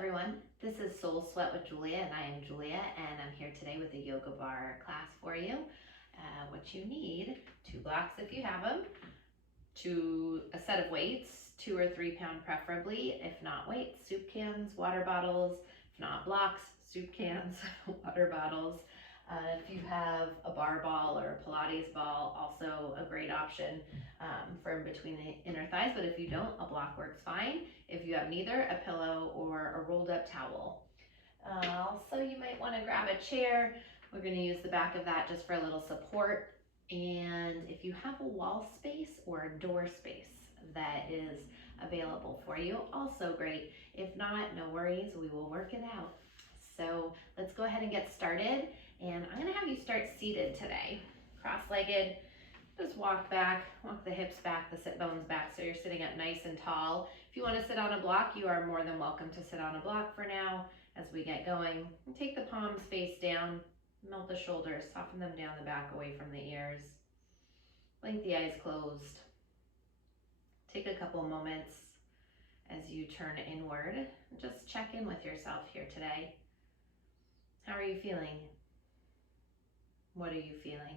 everyone. This is Soul Sweat with Julia, and I am Julia, and I'm here today with a yoga bar class for you. What you need, 2 blocks if you have them, a set of weights, 2 or 3 pound preferably. If not weights, soup cans, water bottles. If not blocks, soup cans, water bottles. If you have a bar ball or a Pilates ball, also a great option for in between the inner thighs. But if you don't, a block works fine. If you have neither, a pillow or a rolled up towel. Also, you might want to grab a chair. We're going to use the back of that just for a little support. And if you have a wall space or a door space that is available for you, also great. If not, no worries, we will work it out. So let's go ahead and get started. And I'm gonna have you start seated today. Cross-legged, just walk back, walk the hips back, the sit bones back so you're sitting up nice and tall. If you wanna sit on a block, you are more than welcome to sit on a block for now as we get going. And take the palms face down, melt the shoulders, soften them down the back away from the ears. Blink the eyes closed. Take a couple moments as you turn inward. Just check in with yourself here today. How are you feeling? What are you feeling?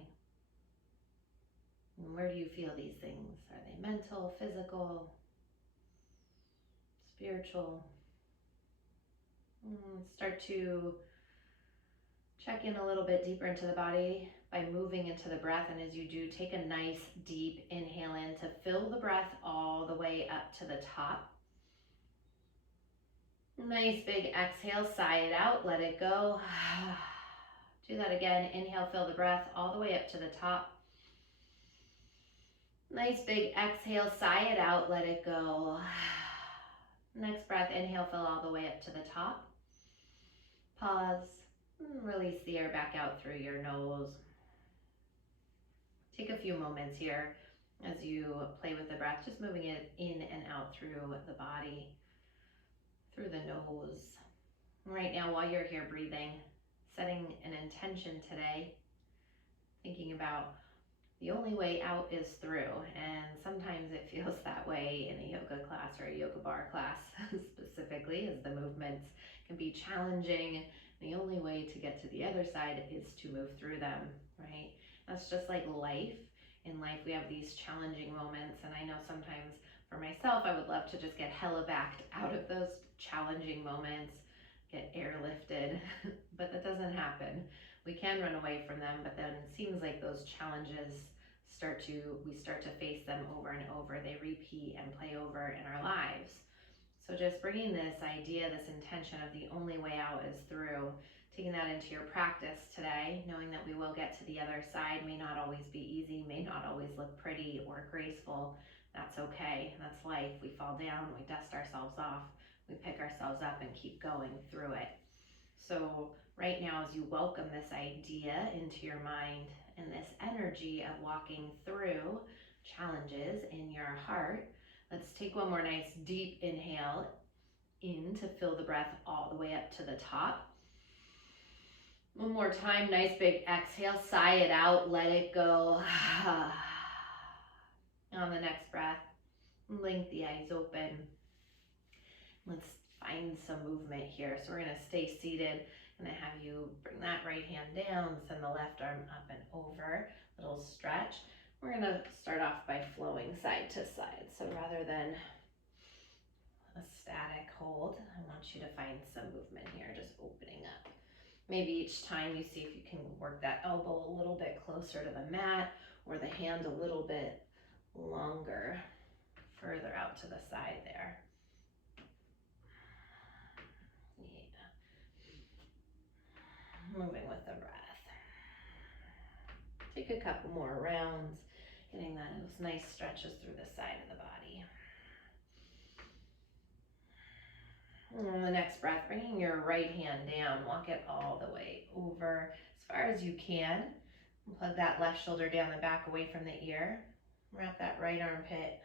And where do you feel these things? Are they mental, physical, spiritual? Start to check in a little bit deeper into the body by moving into the breath. And as you do, take a nice deep inhale in to fill the breath all the way up to the top. Nice big exhale, sigh it out, let it go. Do that again. Inhale, fill the breath all the way up to the top. Nice big exhale, sigh it out, let it go. Next breath, inhale, fill all the way up to the top. Pause, release the air back out through your nose. Take a few moments here as you play with the breath, just moving it in and out through the body, through the nose. Right now, while you're here breathing, setting an intention today, thinking about the only way out is through. And sometimes it feels that way in a yoga class or a yoga bar class specifically, as the movements can be challenging. The only way to get to the other side is to move through them, right? That's just like life. In life, we have these challenging moments. And I know sometimes for myself, I would love to just get helivacked out of those challenging moments, get airlifted, but that doesn't happen. We can run away from them, but then it seems like those challenges we start to face them over and over. They repeat and play over in our lives. So just bringing this idea, this intention of the only way out is through, taking that into your practice today, knowing that we will get to the other side, may not always be easy, may not always look pretty or graceful. That's okay, that's life. We fall down, we dust ourselves off, we pick ourselves up and keep going through it. So right now, as you welcome this idea into your mind and this energy of walking through challenges in your heart, let's take one more nice deep inhale in to fill the breath all the way up to the top. One more time, nice big exhale, sigh it out, let it go. On the next breath, blink the eyes open. Let's find some movement here. So we're gonna stay seated. I'm gonna have you bring that right hand down, send the left arm up and over, little stretch. We're gonna start off by flowing side to side. So rather than a static hold, I want you to find some movement here, just opening up. Maybe each time you see if you can work that elbow a little bit closer to the mat or the hand a little bit longer, further out to the side there. Moving with the breath. Take a couple more rounds, getting those nice stretches through the side of the body. And the next breath, bringing your right hand down, walk it all the way over as far as you can. Plug that left shoulder down the back away from the ear. Wrap that right armpit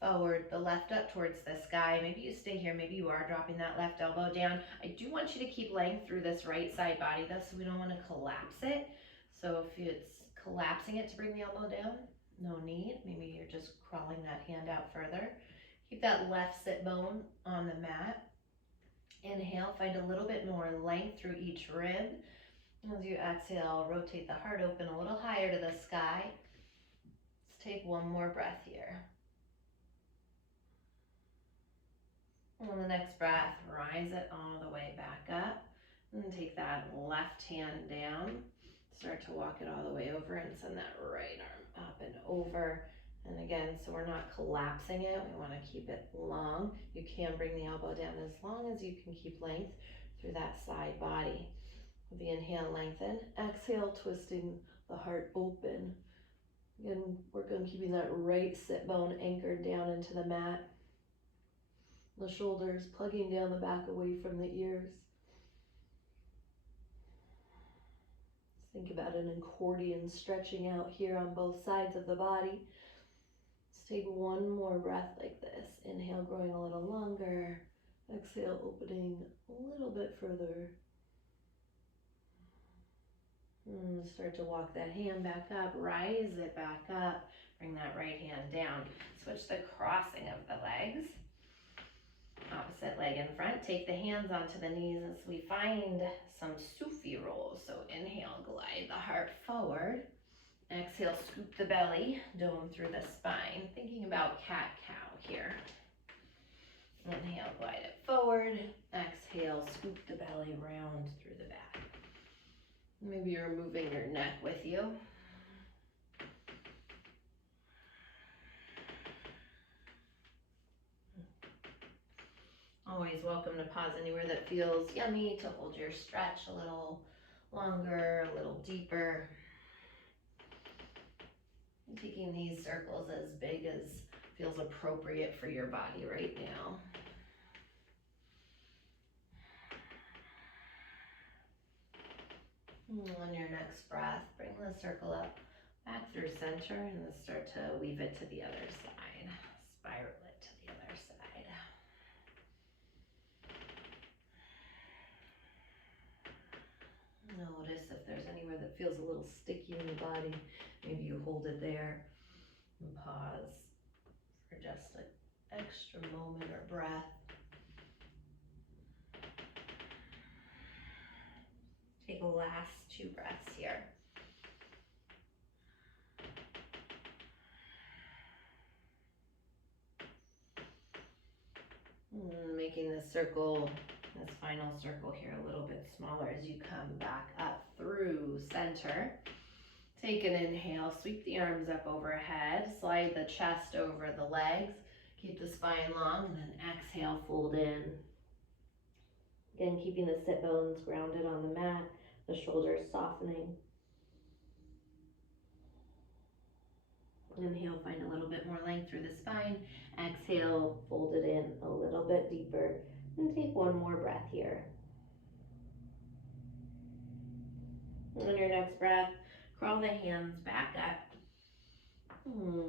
forward, the left up towards the sky. Maybe you stay here, maybe you are dropping that left elbow down. I do want you to keep length through this right side body though, so we don't want to collapse it. So if it's collapsing it to bring the elbow down, no need. Maybe you're just crawling that hand out further. Keep that left sit bone on the mat. Inhale, find a little bit more length through each rib. As you exhale, rotate the heart open a little higher to the sky. Let's take one more breath here. On the next breath, rise it all the way back up. And take that left hand down. Start to walk it all the way over and send that right arm up and over. And again, so we're not collapsing it. We want to keep it long. You can bring the elbow down as long as you can keep length through that side body. With the inhale, lengthen. Exhale, twisting the heart open. Again, work on keeping that right sit bone anchored down into the mat. The shoulders plugging down the back away from the ears. Think about an accordion stretching out here on both sides of the body. Let's take one more breath like this. Inhale, growing a little longer. Exhale, opening a little bit further. Start to walk that hand back up, rise it back up, bring that right hand down. Switch the crossing of the legs. Opposite leg in front. Take the hands onto the knees as we find some Sufi rolls. So inhale, glide the heart forward. Exhale, scoop the belly, dome through the spine. Thinking about cat-cow here. Inhale, glide it forward. Exhale, scoop the belly round through the back. Maybe you're moving your neck with you. Always welcome to pause anywhere that feels yummy, to hold your stretch a little longer, a little deeper. Taking these circles as big as feels appropriate for your body right now. On your next breath, bring the circle up, back through center, and then start to weave it to the other side. Spiral it to the other side. Notice if there's anywhere that feels a little sticky in the body. Maybe you hold it there and pause for just an extra moment or breath. Take the last 2 breaths here. Making this circle, this final circle here, a little bit smaller as you come back up through center. Take an inhale, sweep the arms up overhead, slide the chest over the legs, keep the spine long, and then exhale, fold in. Again, keeping the sit bones grounded on the mat, the shoulders softening. Inhale, find a little bit more length through the spine. Exhale, fold it in a little bit deeper. And take one more breath here. On your next breath, crawl the hands back up.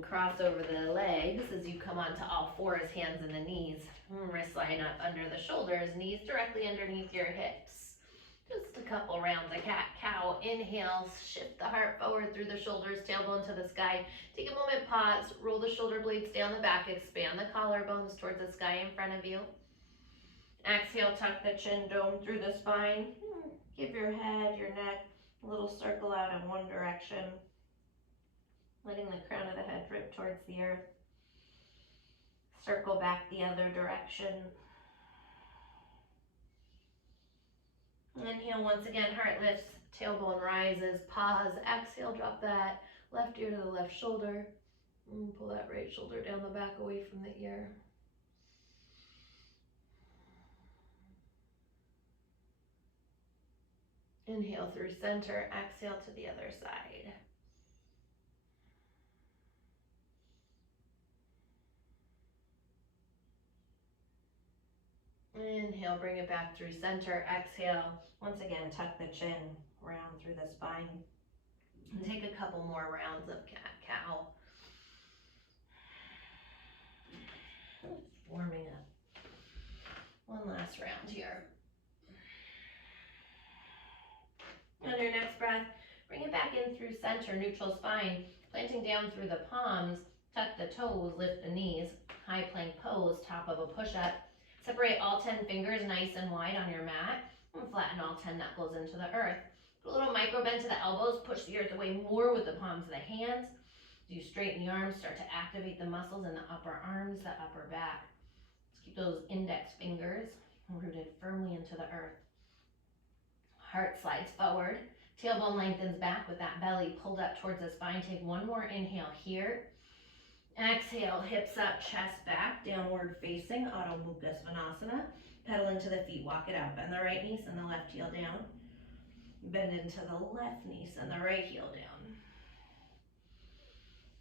Cross over the legs as you come onto all fours, hands and the knees. Wrists line up under the shoulders, knees directly underneath your hips. Just a couple rounds of cat-cow. Inhale, shift the heart forward through the shoulders, tailbone to the sky. Take a moment, pause, roll the shoulder blades down the back, expand the collarbones towards the sky in front of you. Exhale, tuck the chin, dome through the spine. Give your head, your neck, a little circle out in one direction. Letting the crown of the head drip towards the earth. Circle back the other direction. Inhale, once again, heart lifts, tailbone rises, pause, exhale, drop that left ear to the left shoulder. Pull that right shoulder down the back away from the ear. Inhale through center, exhale to the other side. Inhale, bring it back through center. Exhale, once again, tuck the chin, round through the spine. And take a couple more rounds of cat-cow. Warming up. One last round here. On your next breath, bring it back in through center, neutral spine. Planting down through the palms, tuck the toes, lift the knees. High plank pose, top of a push-up. Separate all 10 fingers nice and wide on your mat and flatten all 10 knuckles into the earth. Put a little micro bend to the elbows, push the earth away more with the palms of the hands. As you straighten the arms, start to activate the muscles in the upper arms, the upper back. Let's keep those index fingers rooted firmly into the earth. Heart slides forward, tailbone lengthens back with that belly pulled up towards the spine. Take one more inhale here. Exhale, hips up, chest back, downward facing, Adho Mukha Svanasana. Pedal into the feet, walk it out. Bend the right knee, send the left heel down. Bend into the left knee, send the right heel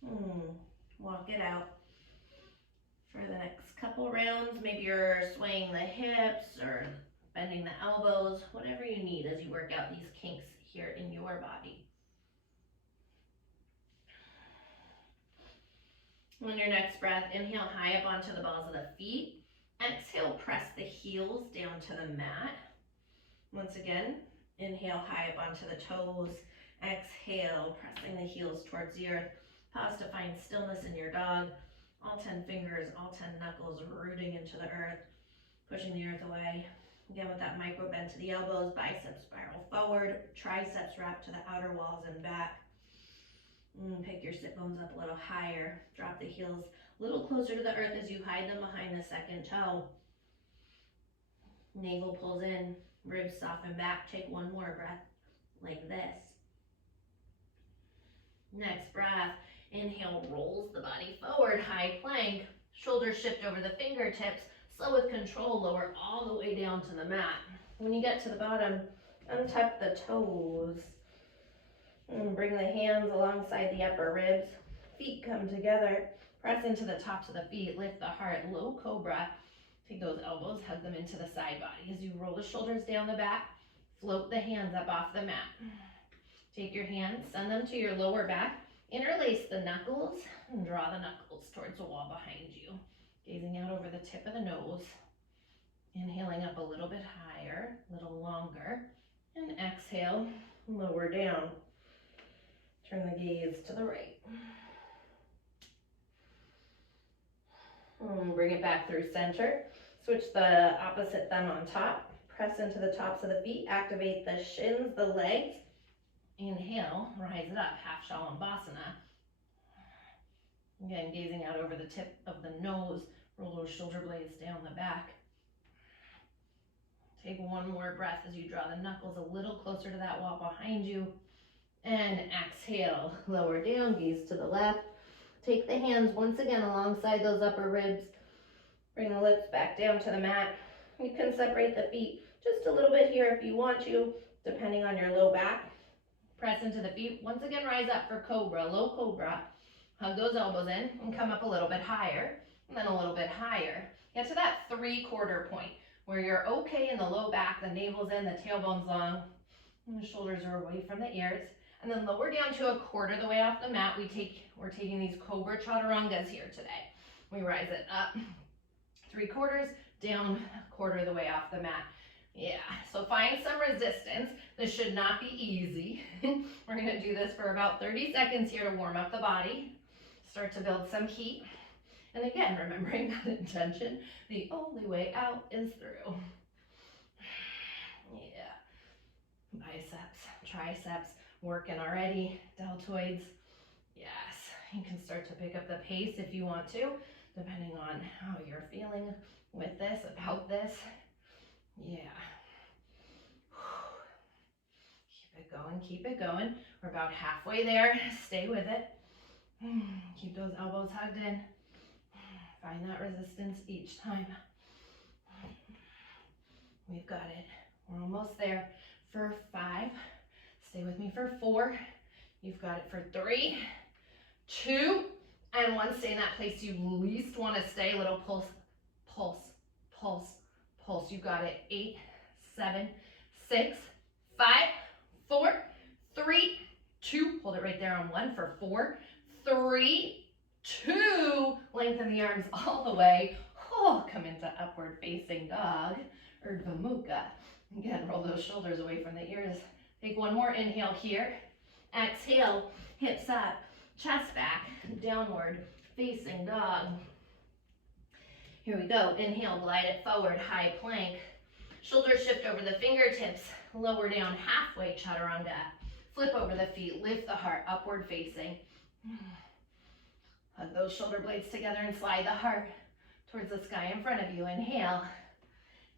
down. Walk it out. For the next couple rounds, maybe you're swaying the hips or bending the elbows, whatever you need as you work out these kinks here in your body. On your next breath, inhale high up onto the balls of the feet. Exhale, press the heels down to the mat. Once again, inhale high up onto the toes. Exhale, pressing the heels towards the earth. Pause to find stillness in your dog. All 10 fingers, all 10 knuckles rooting into the earth, pushing the earth away. Again, with that micro bend to the elbows, biceps spiral forward, triceps wrap to the outer walls and back. Pick your sit bones up a little higher. Drop the heels a little closer to the earth as you hide them behind the second toe. Navel pulls in, ribs soften back. Take one more breath like this. Next breath, inhale, rolls the body forward, high plank. Shoulders shift over the fingertips. Slow with control, lower all the way down to the mat. When you get to the bottom, untuck the toes. And bring the hands alongside the upper ribs. Feet come together. Press into the tops of the feet. Lift the heart. Low cobra. Take those elbows, hug them into the side body. As you roll the shoulders down the back, float the hands up off the mat. Take your hands, send them to your lower back. Interlace the knuckles and draw the knuckles towards the wall behind you. Gazing out over the tip of the nose. Inhaling up a little bit higher, a little longer. And exhale, lower down. Turn the gaze to the right. Bring it back through center. Switch the opposite thumb on top. Press into the tops of the feet. Activate the shins, the legs. Inhale, rise it up, half Shalabhasana. Again, gazing out over the tip of the nose. Roll those shoulder blades down the back. Take one more breath as you draw the knuckles a little closer to that wall behind you. And exhale, lower down, gaze to the left. Take the hands once again alongside those upper ribs. Bring the lips back down to the mat. You can separate the feet just a little bit here if you want to, depending on your low back. Press into the feet. Once again, rise up for cobra, low cobra. Hug those elbows in and come up a little bit higher, and then a little bit higher. Get to that 3/4 point where you're okay in the low back, the navel's in, the tailbone's long, and the shoulders are away from the ears. And then lower down to 1/4 the way off the mat. We're taking these cobra chaturangas here today. We rise it up 3/4, down 1/4 the way off the mat. Yeah, so find some resistance. This should not be easy. We're gonna do this for about 30 seconds here to warm up the body, start to build some heat. And again, remembering that intention, the only way out is through. Yeah, biceps, triceps, working already, deltoids. Yes, you can start to pick up the pace if you want to, depending on how you're feeling with this, about this. Yeah. Keep it going, keep it going. We're about halfway there. Stay with it. Keep those elbows hugged in. Find that resistance each time. We've got it. We're almost there for 5. Stay with me for 4. You've got it for 3, 2, and 1. Stay in that place you least want to stay. Little pulse, pulse, pulse, pulse. You got it. 8, 7, 6, 5, 4, 3, 2. Hold it right there on 1 for 4, 3, 2. Lengthen the arms all the way. Oh, come into upward facing dog, Urdhva Mukha. Again, roll those shoulders away from the ears. Take one more inhale here. Exhale, hips up, chest back, downward facing dog. Here we go. Inhale, glide it forward, high plank. Shoulders shift over the fingertips, lower down halfway, chaturanga. Flip over the feet, lift the heart, upward facing. Hug those shoulder blades together and slide the heart towards the sky in front of you. Inhale,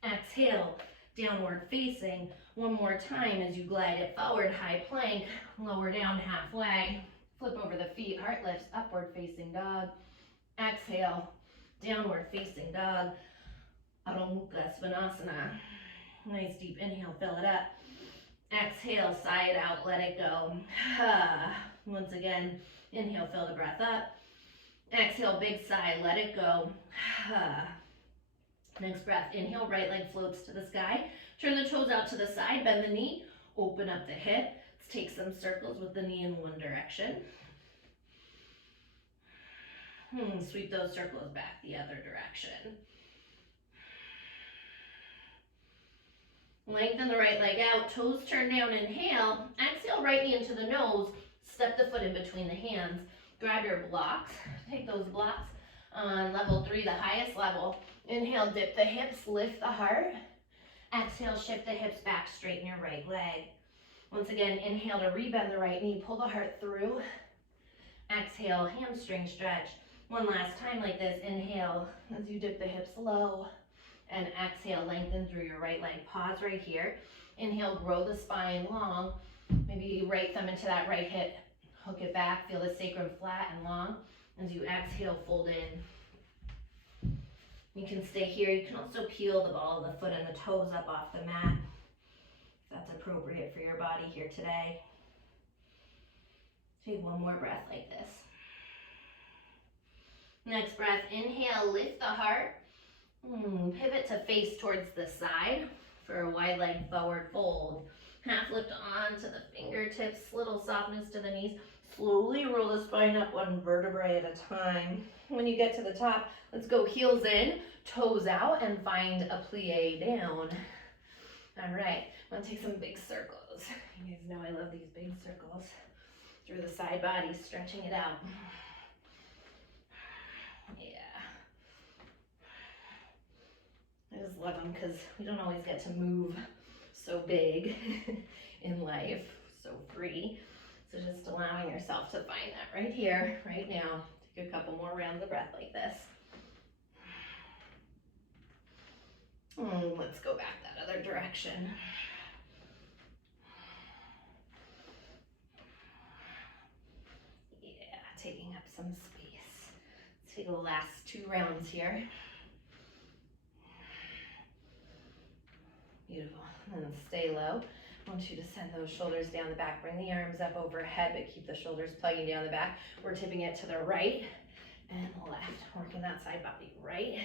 exhale, downward facing. One more time as you glide it forward, high plank, lower down halfway. Flip over the feet, heart lifts, upward facing dog. Exhale, downward facing dog. Adho Mukha Svanasana. Nice deep inhale, fill it up. Exhale, sigh it out, let it go. Once again, inhale, fill the breath up. Exhale, big sigh, let it go. Next breath, inhale, right leg floats to the sky. Turn the toes out to the side, bend the knee, open up the hip. Let's take some circles with the knee in one direction. Sweep those circles back the other direction. Lengthen the right leg out, toes turn down, inhale. Exhale, right knee into the nose. Step the foot in between the hands. Grab your blocks. Take those blocks on level 3, the highest level. Inhale, dip the hips, lift the heart. Exhale, shift the hips back, straighten your right leg. Once again, inhale to rebend the right knee, pull the heart through. Exhale, hamstring stretch. One last time like this, inhale as you dip the hips low. And exhale, lengthen through your right leg. Pause right here. Inhale, grow the spine long. Maybe right thumb into that right hip. Hook it back, feel the sacrum flat and long. As you exhale, fold in. You can stay here. You can also peel the ball of the foot and the toes up off the mat, if that's appropriate for your body here today. Take one more breath like this. Next breath, inhale, lift the heart. Pivot to face towards the side for a wide leg forward fold. Half lift onto the fingertips, little softness to the knees. Slowly roll the spine up one vertebrae at a time. When you get to the top, let's go heels in, toes out, and find a plie down. All right, I'm gonna take some big circles. You guys know I love these big circles. Through the side body, stretching it out. Yeah. I just love them because we don't always get to move so big in life, so free. So just allowing yourself to find that right here, right now. Take a couple more rounds of breath like this. Let's go back that other direction. Yeah, taking up some space. Let's take the last 2 rounds here. Beautiful. And then stay low. I want you to send those shoulders down the back. Bring the arms up overhead, but keep the shoulders plugging down the back. We're tipping it to the right and left. Working that side body, right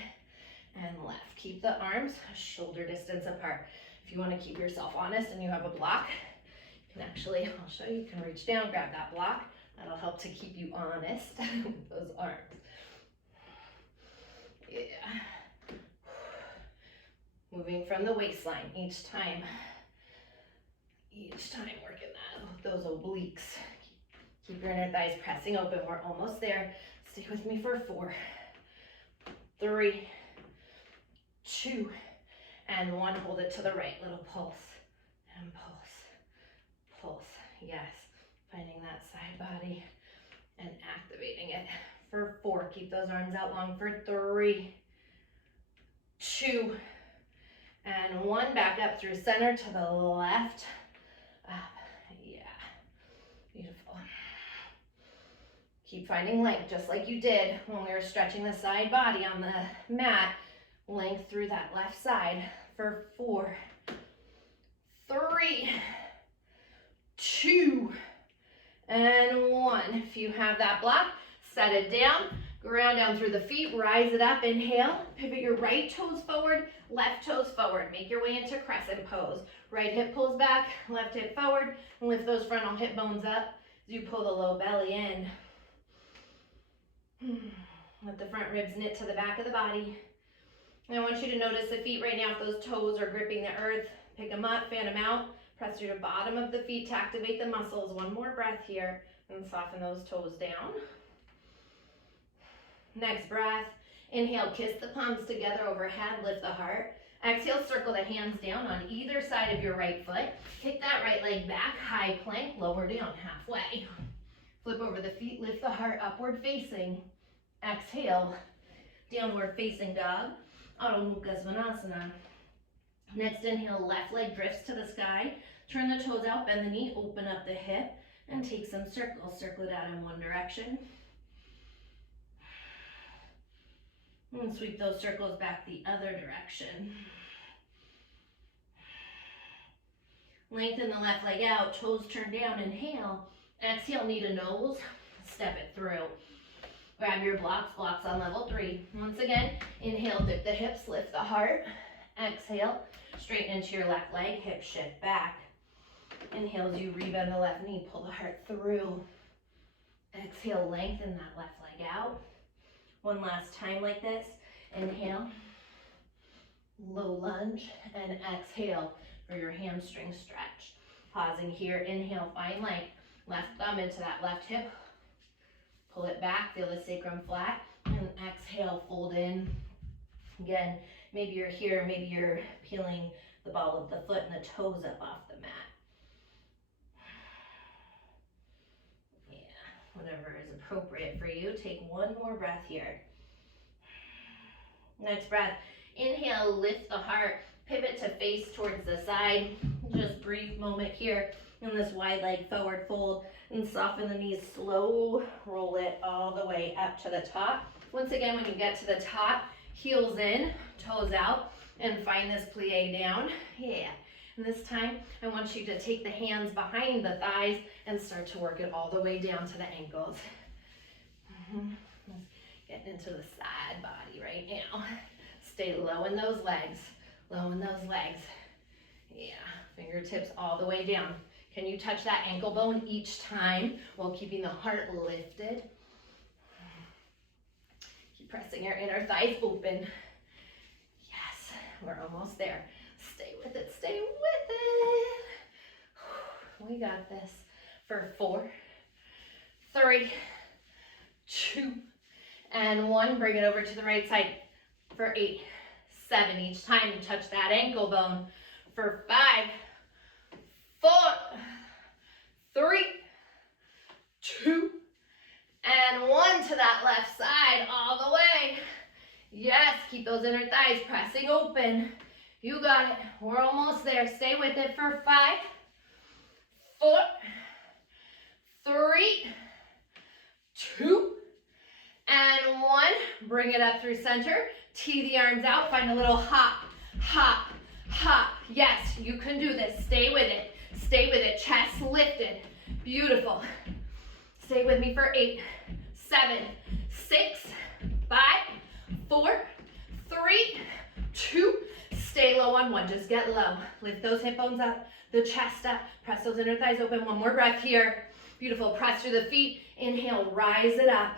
and left. Keep the arms shoulder distance apart. If you want to keep yourself honest and you have a block, you can actually, I'll show you, you can reach down, grab that block. That'll help to keep you honest with those arms. Yeah. Moving from the waistline each time working those obliques. Keep your inner thighs pressing open. We're almost there. Stay with me for 4, 3, 2, and 1. Hold it to the right. Little pulse and pulse, pulse. Yes, finding that side body and activating it for 4. Keep those arms out long for 3, 2, and 1. Back up through center to the left. Up. Yeah. Beautiful. Keep finding length just like you did when we were stretching the side body on the mat. Length through that left side for 4, 3, 2, and 1. If you have that block, set it down. Ground down through the feet, rise it up, inhale. Pivot your right toes forward, left toes forward. Make your way into crescent pose. Right hip pulls back, left hip forward. Lift those frontal hip bones up as you pull the low belly in. Let the front ribs knit to the back of the body. And I want you to notice the feet right now. If those toes are gripping the earth, pick them up, fan them out. Press through the bottom of the feet to activate the muscles. One more breath here and soften those toes down. Next breath, Inhale, kiss the palms together overhead, lift the heart. Exhale, circle the hands down on either side of your right foot. Kick that right leg back, high plank, lower down halfway. Flip over the feet, lift the heart upward facing. Exhale, downward facing dog, Adho Mukha Svanasana. Next inhale, left leg drifts to the sky. Turn the toes out, bend the knee, open up the hip, and take some circles. Circle it out in one direction. And sweep those circles back the other direction. Lengthen the left leg out, toes turn down, inhale. Exhale, knee to nose, step it through. Grab your blocks on level 3. Once again, inhale, dip the hips, lift the heart. Exhale, straighten into your left leg, hip shift back. Inhale as you rebend the left knee, pull the heart through. Exhale, lengthen that left leg out. One last time like this. Inhale, low lunge, and exhale for your hamstring stretch. Pausing here, inhale, find length. Left thumb into that left hip. Pull it back, feel the sacrum flat, and exhale, fold in. Again, maybe you're here, maybe you're peeling the ball of the foot and the toes up off the mat. Yeah, whatever is appropriate for you. Take one more breath here. Next breath, inhale, lift the heart, pivot to face towards the side. Just brief moment here in this wide leg forward fold, and soften the knees, slow roll it all the way up to the top. Once again, when you get to the top, heels in, toes out, and find this plie down. Yeah. And this time, I want you to take the hands behind the thighs and start to work it all the way down to the ankles. Getting into the side body right now. Stay low in those legs, low in those legs. Yeah, fingertips all the way down. Can you touch that ankle bone each time while keeping the heart lifted? Keep pressing your inner thighs open. Yes, we're almost there. Stay with it, stay with it. We got this for 4, 3, 2, and 1. Bring it over to the right side for 8, 7. Each time you touch that ankle bone for 5, 4, 3, 2, and 1 to that left side all the way. Yes, keep those inner thighs pressing open. You got it. We're almost there. Stay with it for 5, 4, 3, 2, and 1. Bring it up through center. Tee the arms out. Find a little hop, hop, hop. Yes, you can do this. Stay with it. Stay with it. Chest lifted. Beautiful. Stay with me for 8, 7, 6, 5, 4, 3, 2. Stay low on 1. Just get low. Lift those hip bones up, the chest up. Press those inner thighs open. One more breath here. Beautiful. Press through the feet. Inhale, rise it up.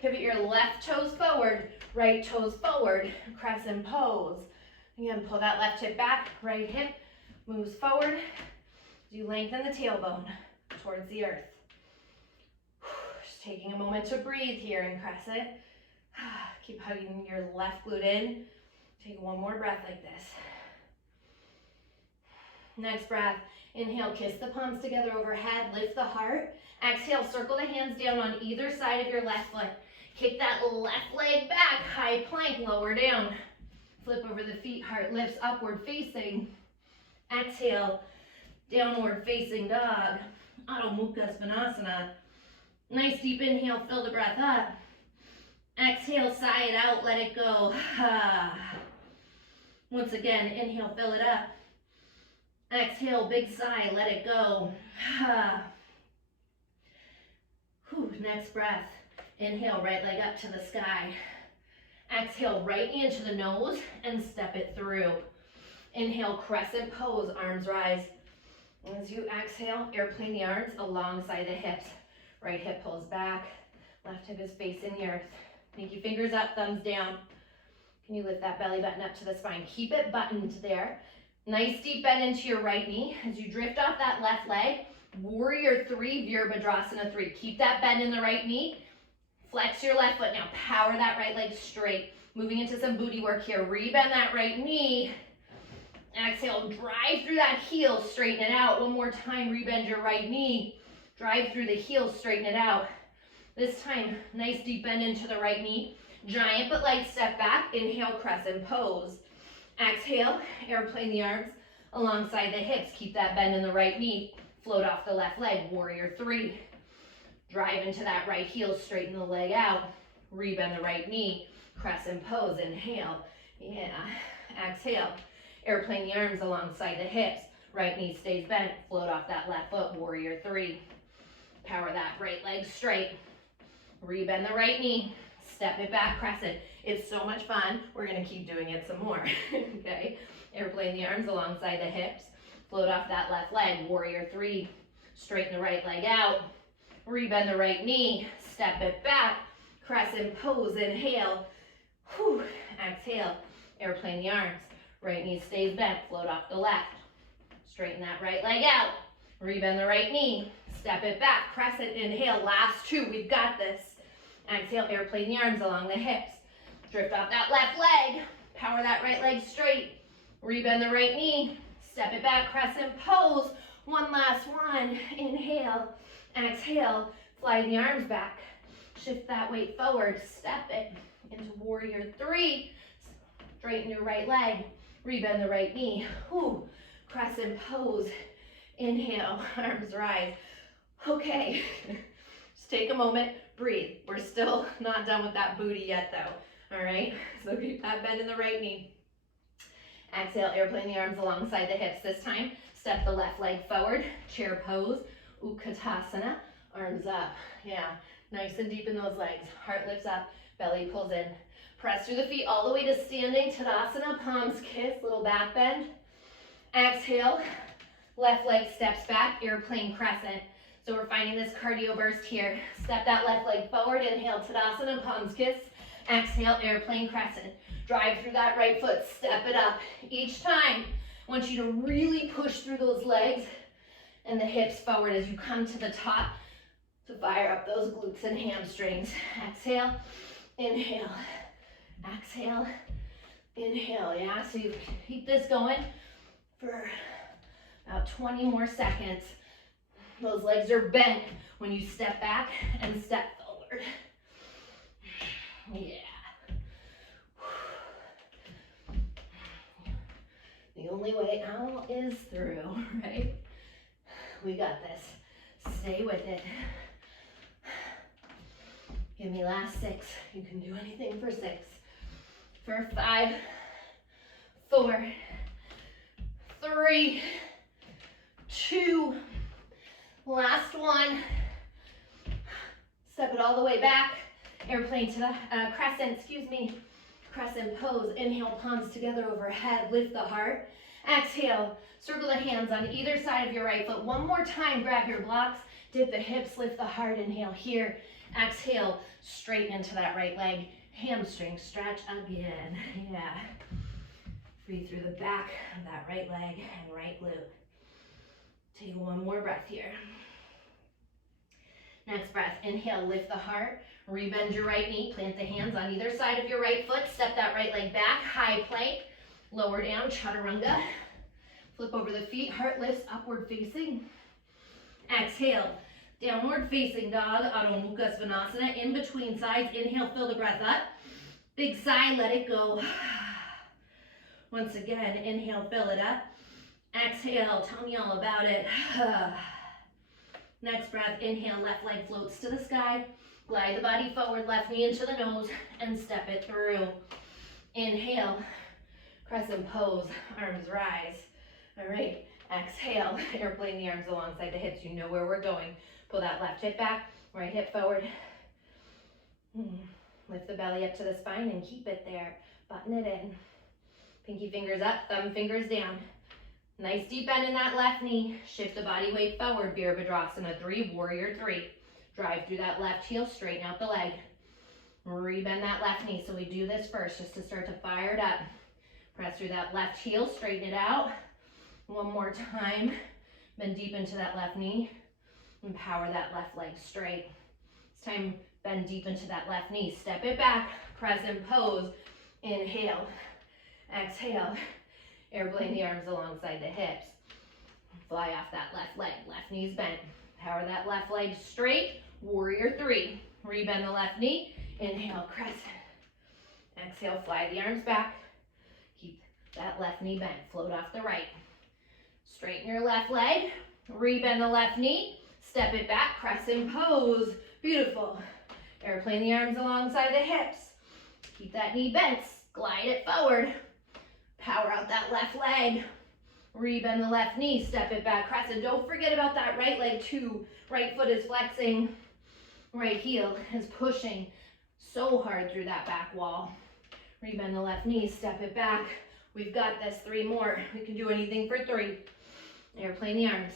Pivot your left toes forward, right toes forward. Crescent pose. Again, pull that left hip back. Right hip moves forward. You lengthen the tailbone towards the earth. Just taking a moment to breathe here and press it. Keep hugging your left glute in. Take one more breath like this. Next breath, inhale, kiss the palms together overhead, lift the heart. Exhale, circle the hands down on either side of your left foot. Kick that left leg back, high plank, lower down. Flip over the feet, heart lifts upward facing. Exhale, downward facing dog. Adho Mukha Svanasana. Nice deep inhale, fill the breath up. Exhale, sigh it out, let it go. Once again, inhale, fill it up. Exhale, big sigh, let it go. Next breath. Inhale, right leg up to the sky. Exhale, right knee into the nose and step it through. Inhale, crescent pose, arms rise. As you exhale, airplane the arms alongside the hips. Right hip pulls back, left hip is facing the earth. Pinky fingers up, thumbs down. Can you lift that belly button up to the spine? Keep it buttoned there. Nice deep bend into your right knee. As you drift off that left leg, warrior 3, Virabhadrasana 3. Keep that bend in the right knee. Flex your left foot. Now power that right leg straight. Moving into some booty work here. Rebend that right knee. Exhale, drive through that heel, straighten it out. One more time, rebend your right knee. Drive through the heel, straighten it out. This time, nice deep bend into the right knee. Giant but light step back. Inhale, crescent pose. Exhale, airplane the arms alongside the hips. Keep that bend in the right knee. Float off the left leg, warrior three. Drive into that right heel, straighten the leg out. Rebend the right knee, crescent pose, inhale. Yeah, exhale. Airplane the arms alongside the hips. Right knee stays bent, float off that left foot, warrior three. Power that right leg straight. Rebend the right knee, step it back, crescent. It's so much fun. We're gonna keep doing it some more, okay? Airplane the arms alongside the hips. Float off that left leg, warrior three. Straighten the right leg out. Rebend the right knee, step it back, crescent pose, inhale. Whew. Exhale, airplane the arms. Right knee stays bent, float off the left. Straighten that right leg out. Rebend the right knee, step it back, crescent, inhale. Last two, we've got this. Exhale, airplane the arms along the hips. Drift off that left leg, power that right leg straight. Rebend the right knee, step it back, crescent pose. One last one, inhale. Exhale, fly the arms back. Shift that weight forward, step it into warrior three. Straighten your right leg, rebend the right knee. Whew. Crescent pose, inhale, arms rise. Okay, just take a moment, breathe. We're still not done with that booty yet though, all right? So keep that bend in the right knee. Exhale, airplane the arms alongside the hips. This time, step the left leg forward, chair pose, Utkatasana, arms up. Yeah, nice and deep in those legs. Heart lifts up, belly pulls in. Press through the feet all the way to standing Tadasana, palms kiss, little back bend. Exhale, left leg steps back, airplane crescent. So we're finding this cardio burst here. Step that left leg forward, inhale Tadasana, palms kiss. Exhale, airplane crescent. Drive through that right foot, step it up. Each time, I want you to really push through those legs and the hips forward as you come to the top to fire up those glutes and hamstrings. Exhale, inhale, exhale, inhale. Yeah, so you keep this going for about 20 more seconds. Those legs are bent when you step back and step forward. Yeah. The only way out is through, right? We got this. Stay with it. Give me last 6. You can do anything for 6. For 5, 4, 3, 2, last one. Step it all the way back. Airplane to the crescent, crescent pose. Inhale, palms together overhead, lift the heart. Exhale, circle the hands on either side of your right foot. One more time, grab your blocks, dip the hips, lift the heart. Inhale here. Exhale, straighten into that right leg. Hamstring stretch again. Yeah. Breathe through the back of that right leg and right glute. Take one more breath here. Next breath, inhale, lift the heart. Rebend your right knee, plant the hands on either side of your right foot. Step that right leg back, high plank. Lower down, chaturanga. Flip over the feet, heart lifts, upward facing. Exhale, downward facing dog, Adho Mukha Svanasana. In between sides, inhale, fill the breath up. Big sigh, let it go. Once again, inhale, fill it up. Exhale, tell me all about it. Next breath, inhale, left leg floats to the sky. Glide the body forward, left knee into the nose, and step it through. Inhale, crescent pose, arms rise. All right, exhale, airplane the arms alongside the hips. You know where we're going. Pull that left hip back, right hip forward. Lift the belly up to the spine and keep it there. Button it in. Pinky fingers up, thumb fingers down. Nice deep bend in that left knee. Shift the body weight forward, Virabhadrasana 3, warrior 3. Drive through that left heel, straighten out the leg. Rebend that left knee. So we do this first just to start to fire it up. Press through that left heel, straighten it out. One more time. Bend deep into that left knee and power that left leg straight. This time, Bend deep into that left knee. Step it back, crescent pose. Inhale, exhale. Airplane the arms alongside the hips. Fly off that left leg, left knee's bent. Power that left leg straight. Warrior three. Rebend the left knee. Inhale, crescent. Exhale, fly the arms back. Keep that left knee bent. Float off the right. Straighten your left leg. Rebend the left knee. Step it back, crescent pose. Beautiful. Airplane the arms alongside the hips. Keep that knee bent. Glide it forward. Power out that left leg. Rebend the left knee. Step it back, crescent. Don't forget about that right leg too. Right foot is flexing. Right heel is pushing so hard through that back wall. Rebend the left knee. Step it back. We've got this. 3 more. We can do anything for 3. Airplane the arms.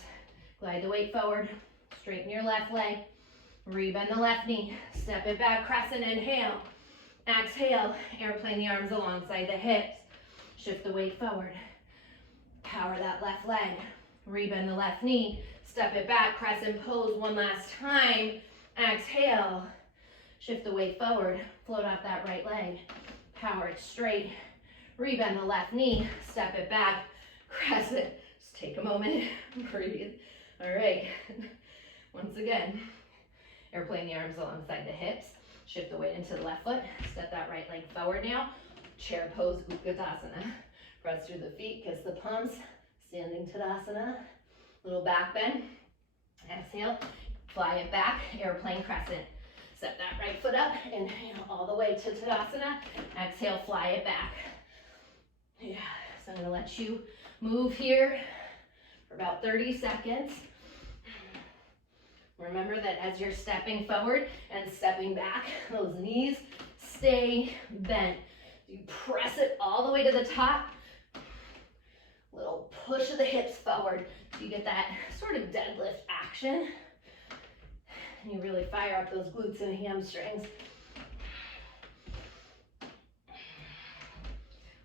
Glide the weight forward. Straighten your left leg. Rebend the left knee. Step it back, crescent. Inhale. Exhale. Airplane the arms alongside the hips. Shift the weight forward. Power that left leg. Rebend the left knee. Step it back, crescent pose one last time. Exhale. Shift the weight forward. Float off that right leg. Power it straight. Rebend the left knee. Step it back, crescent. Just take a moment. Breathe. All right. Once again. Airplane the arms alongside the hips. Shift the weight into the left foot. Step that right leg forward now. Chair pose, Utkatasana. Press through the feet, kiss the palms. Standing Tadasana. Little back bend. Exhale. Fly it back. Airplane crescent. Step that right foot up. Inhale all the way to Tadasana. Exhale, fly it back. Yeah, so I'm going to let you move here for about 30 seconds. Remember that as you're stepping forward and stepping back, those knees stay bent. You press it all the way to the top. Little push of the hips forward. You get that sort of deadlift action. And you really fire up those glutes and hamstrings.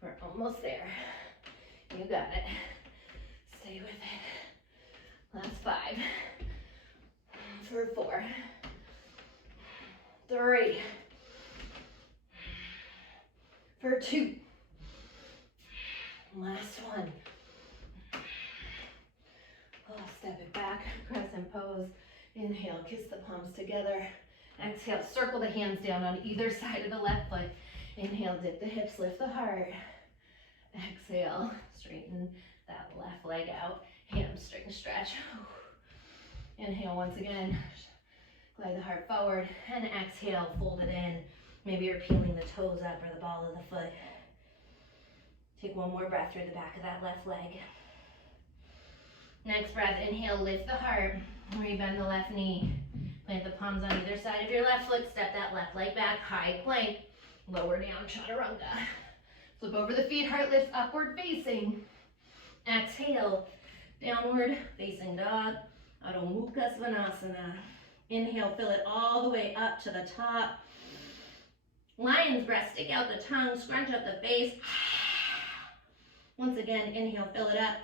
We're almost there. You got it. Stay with it. Last 5. For 4, 3, for 2, last one. Oh, step it back, crescent pose. Inhale, kiss the palms together. Exhale, circle the hands down on either side of the left foot. Inhale, dip the hips, lift the heart. Exhale, straighten that left leg out. Hamstring stretch. Inhale once again, glide the heart forward, and exhale, fold it in. Maybe you're peeling the toes up or the ball of the foot. Take one more breath through the back of that left leg. Next breath, inhale, lift the heart, rebend the left knee. Plant the palms on either side of your left foot, step that left leg back, high plank, lower down, chaturanga. Flip over the feet, heart lifts upward facing. Exhale, downward facing dog. Adho Mukha Svanasana. Inhale, fill it all the way up to the top. Lion's breath, stick out the tongue, scrunch up the face. Once again, inhale, fill it up.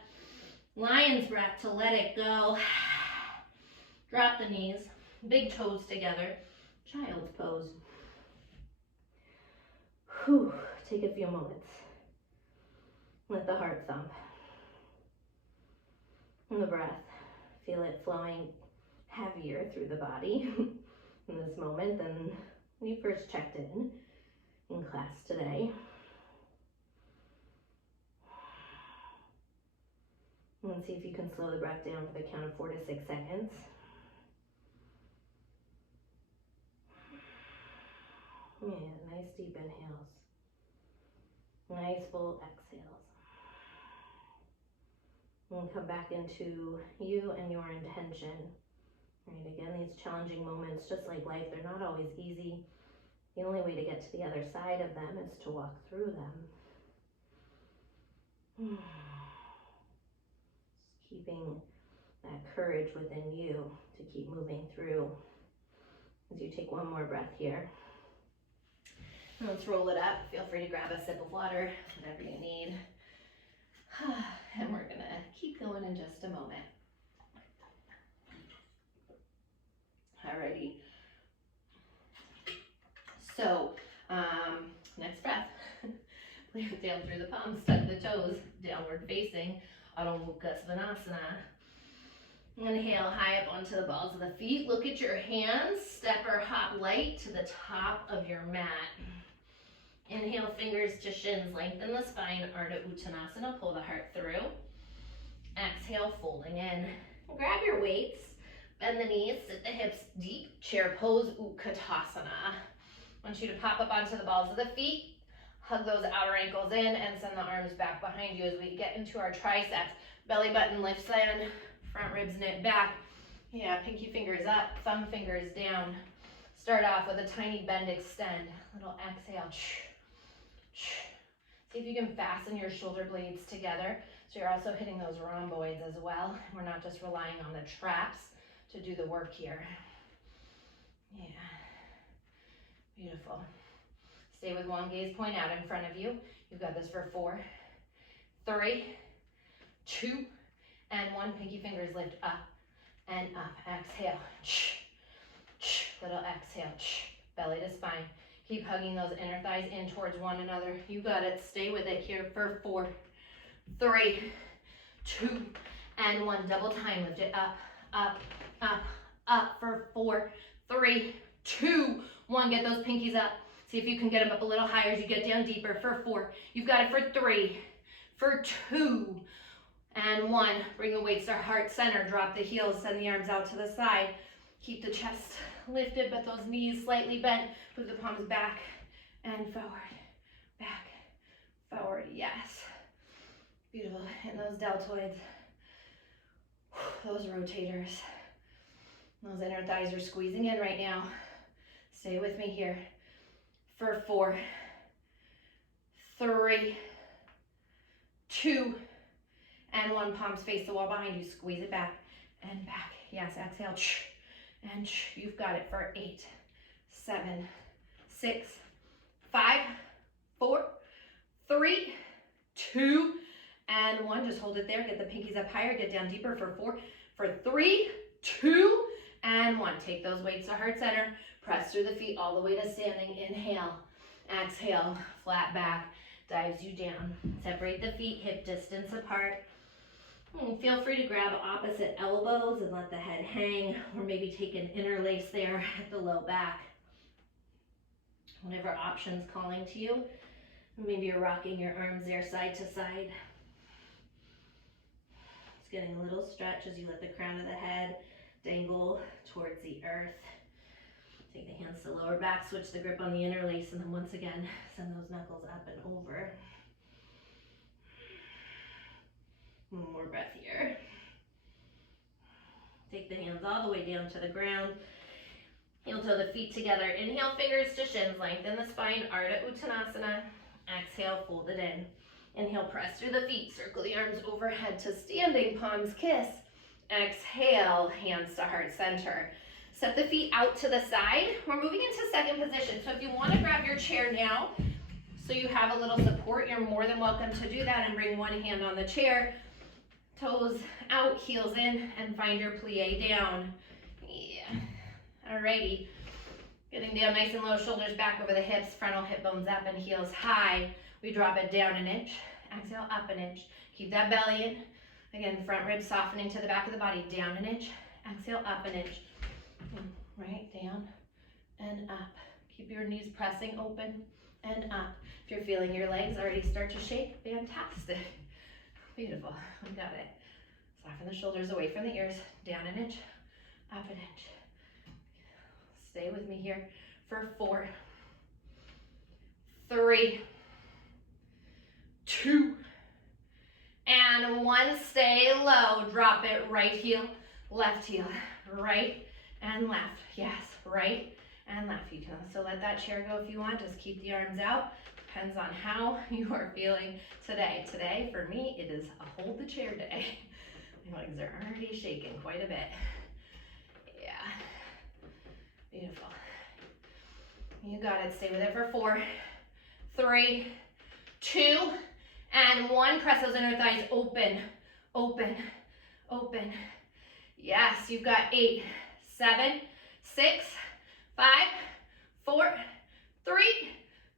Lion's breath to let it go. Drop the knees, big toes together. Child's pose. Whew. Take a few moments. Let the heart thump. And the breath. Feel it flowing heavier through the body in this moment than when you first checked in class today. And see if you can slow the breath down for the count of 4 to 6 seconds. Yeah, nice deep inhales. Nice full exhales. And come back into you and your intention. Right, again, these challenging moments, just like life, they're not always easy. The only way to get to the other side of them is to walk through them. Just keeping that courage within you to keep moving through. As you take one more breath here. Let's roll it up. Feel free to grab a sip of water, whatever you need. And we're gonna keep going in just a moment. Alrighty. So, next breath. Plant down through the palms, tuck the toes, downward facing, Adho Mukha Svanasana. Inhale high up onto the balls of the feet. Look at your hands. Step or hop light to the top of your mat. Inhale, fingers to shins. Lengthen the spine. Ardha Uttanasana. Pull the heart through. Exhale, folding in. Grab your weights. Bend the knees. Sit the hips deep. Chair pose, Utkatasana. I want you to pop up onto the balls of the feet. Hug those outer ankles in and send the arms back behind you as we get into our triceps. Belly button lifts in. Front ribs knit back. Yeah, pinky fingers up, thumb fingers down. Start off with a tiny bend, extend. Little exhale. See if you can fasten your shoulder blades together. So you're also hitting those rhomboids as well. We're not just relying on the traps to do the work here. Yeah. Beautiful. Stay with one gaze point out in front of you. You've got this for 4, 3, 2, and 1. Pinky fingers lift up and up. Exhale. Little exhale. Belly to spine. Keep hugging those inner thighs in towards one another. You got it. Stay with it here for 4, 3, 2, and 1. Double time. Lift it up, up, up, up for 4, 3, 2, 1. Get those pinkies up. See if you can get them up a little higher as you get down deeper for 4. You've got it for 3, for 2, and 1. Bring the weights to heart center. Drop the heels. Send the arms out to the side. Keep the chest lifted, but those knees slightly bent. Move the palms back and forward. Back, forward. Yes. Beautiful. And those deltoids. Those rotators. Those inner thighs are squeezing in right now. Stay with me here for 4, 3, 2, and 1. Palms face the wall behind you. Squeeze it back and back. Yes, exhale. And you've got it for 8, 7, 6, 5, 4, 3, 2, and 1. Just hold it there. Get the pinkies up higher. Get down deeper for 4, for 3, 2, and 1. Take those weights to heart center. Press through the feet all the way to standing. Inhale. Exhale. Flat back. Dives you down. Separate the feet hip distance apart. Feel free to grab opposite elbows and let the head hang, or maybe take an interlace there at the low back. Whatever option's calling to you. Maybe you're rocking your arms there side to side. It's getting a little stretch as you let the crown of the head dangle towards the earth. Take the hands to the lower back, switch the grip on the interlace, and then once again, send those knuckles up and over. One more breath here. Take the hands all the way down to the ground. Heel toe the feet together. Inhale, fingers to shins. Lengthen the spine. Ardha Uttanasana. Exhale, fold it in. Inhale, press through the feet. Circle the arms overhead to standing. Palms kiss. Exhale, hands to heart center. Step the feet out to the side. We're moving into second position. So if you want to grab your chair now so you have a little support, you're more than welcome to do that and bring one hand on the chair. Toes out, heels in, and find your plie down. Yeah. Alrighty. Getting down nice and low, shoulders back over the hips, frontal hip bones up and heels high. We drop it down an inch. Exhale, up an inch. Keep that belly in. Again, front ribs softening to the back of the body. Down an inch. Exhale, up an inch. Right, down and up. Keep your knees pressing open and up. If you're feeling your legs already start to shake, fantastic. Beautiful, we got it. Soften the shoulders away from the ears, down an inch, up an inch. Stay with me here for 4, 3, 2, and 1. Stay low. Drop it. Right heel, left heel, right and left. Yes, right and left. You can also let that chair go if you want. Just keep the arms out. Depends on how you are feeling today. Today, for me, it is a hold the chair day. My legs are already shaking quite a bit. Yeah. Beautiful. You got it. Stay with it for 4, 3, 2, and 1. Press those inner thighs open, open, open. Yes, you've got 8, 7, 6, 5, 4, 3,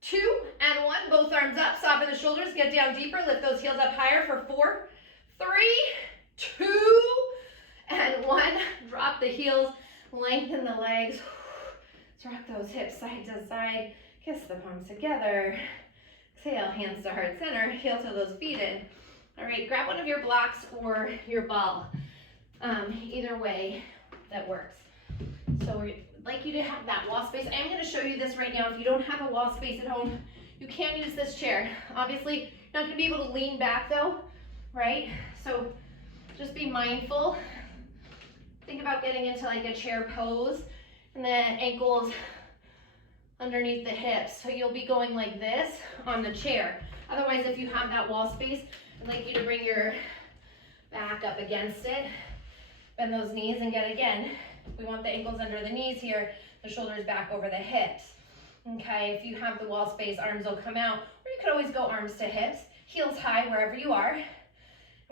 2, and 1. Both arms up, soften the shoulders, get down deeper, lift those heels up higher for 4, 3, 2, and 1. Drop the heels, lengthen the legs. Rock those hips side to side, kiss the palms together. Exhale, hands to heart center, heel to those feet in. All right, grab one of your blocks or your ball. Either way that works. So we'd like you to have that wall space. I'm going to show you this right now. If you don't have a wall space at home, you can use this chair. Obviously, you're not going to be able to lean back though, right? So just be mindful. Think about getting into like a chair pose and the ankles underneath the hips. So you'll be going like this on the chair. Otherwise, if you have that wall space, I'd like you to bring your back up against it. Bend those knees and get again. We want the ankles under the knees here, the shoulders back over the hips. Okay, if you have the wall space, arms will come out, or you could always go arms to hips, heels high wherever you are. And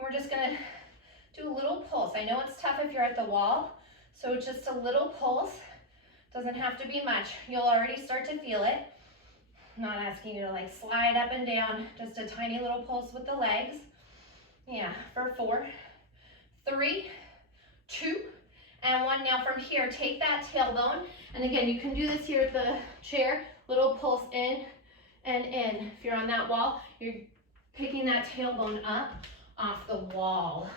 we're just gonna do a little pulse. I know it's tough if you're at the wall, so just a little pulse. Doesn't have to be much. You'll already start to feel it. I'm not asking you to like slide up and down, just a tiny little pulse with the legs. Yeah, for 4, 3, 2, and 1. Now from here, take that tailbone, and again, you can do this here at the chair, little pulse in and in. If you're on that wall, you're picking that tailbone up off the wall.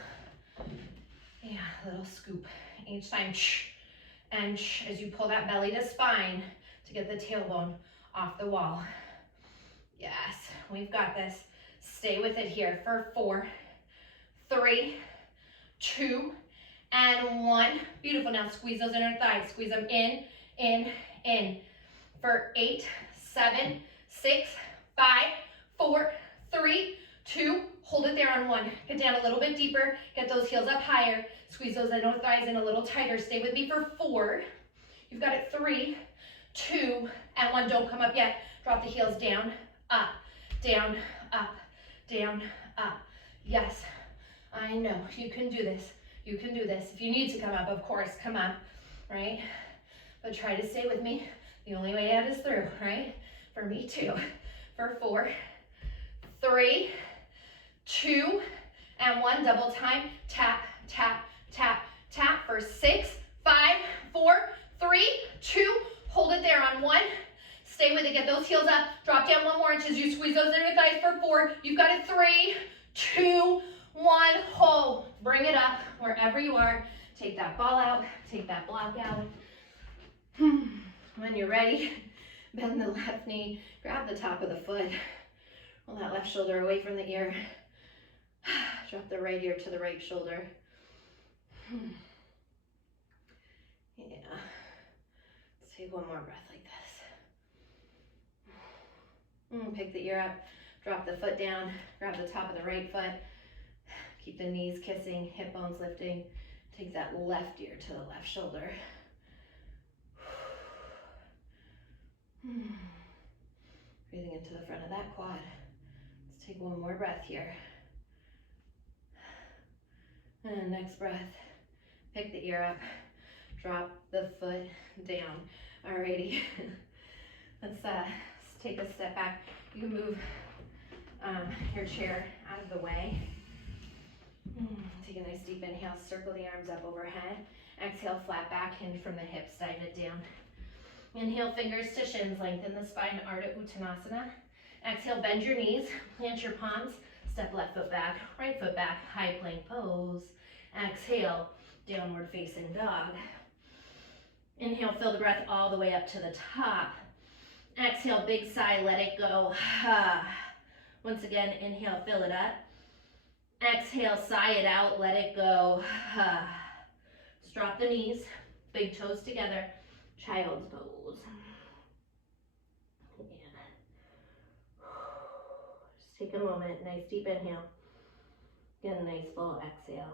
Yeah, little scoop each time. And as you pull that belly to spine to get the tailbone off the wall. Yes, we've got this. Stay with it here for 4, 3, 2, and 1. Beautiful. Now squeeze those inner thighs. Squeeze them in, in. For 8, 7, 6, 5, 4, 3, 2. Hold it there on 1. Get down a little bit deeper. Get those heels up higher. Squeeze those inner thighs in a little tighter. Stay with me for 4. You've got it. 3, 2, and 1. Don't come up yet. Drop the heels down, up, down, up, down, up. Yes, I know. You can do this. You can do this. If you need to come up, of course, come up, right? But try to stay with me. The only way out is through, right? For me too. For 4, 3, 2, and 1. Double time. Tap, tap, tap, tap. For 6, 5, 4, 3, 2. Hold it there on 1. Stay with it. Get those heels up. Drop down 1 more inch as you squeeze those inner thighs for 4. You've got it. 3, 2, 1. Hold. Bring it up wherever you are. Take that ball out. Take that block out. When you're ready, bend the left knee. Grab the top of the foot. Pull that left shoulder away from the ear. Drop the right ear to the right shoulder. Yeah. Let's take 1 more breath like this. Pick the ear up. Drop the foot down. Grab the top of the right foot. Keep the knees kissing, hip bones lifting. Take that left ear to the left shoulder. Breathing into the front of that quad. Let's take 1 more breath here. And next breath, pick the ear up, drop the foot down. Alrighty, let's take a step back. You can move your chair out of the way. Take a nice deep inhale, circle the arms up overhead. Exhale, flat back, hinge from the hips, dive it down. Inhale, fingers to shins, lengthen the spine, Ardha Uttanasana. Exhale, bend your knees, plant your palms, step left foot back, right foot back, high plank pose. Exhale, downward facing dog. Inhale, fill the breath all the way up to the top. Exhale, big sigh, let it go. Once again, inhale, fill it up. Exhale, sigh it out, let it go. Just drop the knees, big toes together, child's pose. Yeah. Just take a moment, nice deep inhale. Get a nice full exhale.